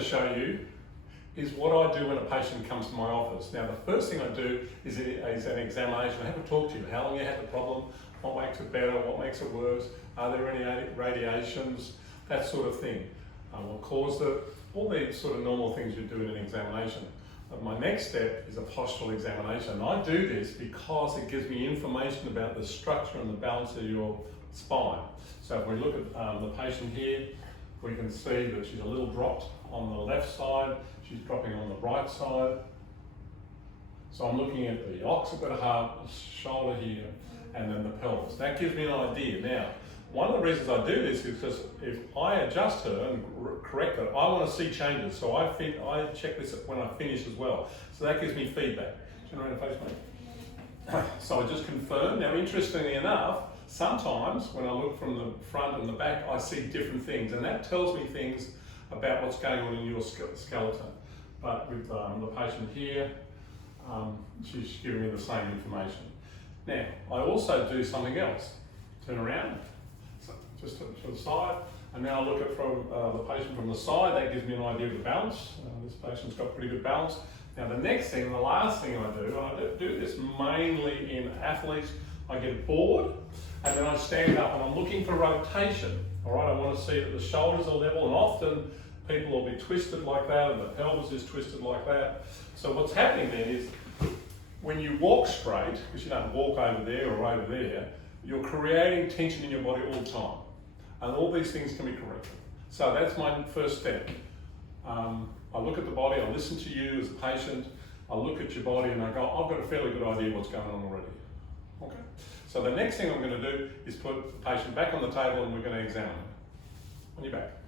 to show you is what I do when a patient comes to my office. Now, the first thing I do is an examination. I have to talk to you. How long you had the problem, what makes it better, what makes it worse, are there any radiations, that sort of thing. What caused it, all these sort of normal things you do in an examination. But my next step is a postural examination. And I do this because it gives me information about the structure and the balance of your spine. So if we look at the patient here, we can see that she's a little dropped on the left side, she's dropping on the right side. So I'm looking at the occiput hub, the shoulder here, and then the pelvis. That gives me an idea. Now, one of the reasons I do this is because if I adjust her and correct it, I want to see changes. So I check this when I finish as well. So that gives me feedback. Turn around and face me. So I just confirm. Now, interestingly enough, sometimes when I look from the front and the back, I see different things, and that tells me things about what's going on in your skeleton. But with the patient here, she's giving me the same information. Now, I also do something else. Turn around, so just to the side, and now I look at from the patient from the side. That gives me an idea of the balance. This patient's got pretty good balance. Now, the next thing, the last thing I do, and I do this mainly in athletes, I get bored, and then I stand up and I'm looking for rotation. All right, I want to see that the shoulders are level, and often people will be twisted like that, and the pelvis is twisted like that. So what's happening then is, when you walk straight, because you don't walk over there or over there, you're creating tension in your body all the time. And all these things can be corrected. So that's my first step. I look at the body, I listen to you as a patient, I look at your body and I go, I've got a fairly good idea what's going on already. Okay. So the next thing I'm going to do is put the patient back on the table and we're going to examine it. On your back.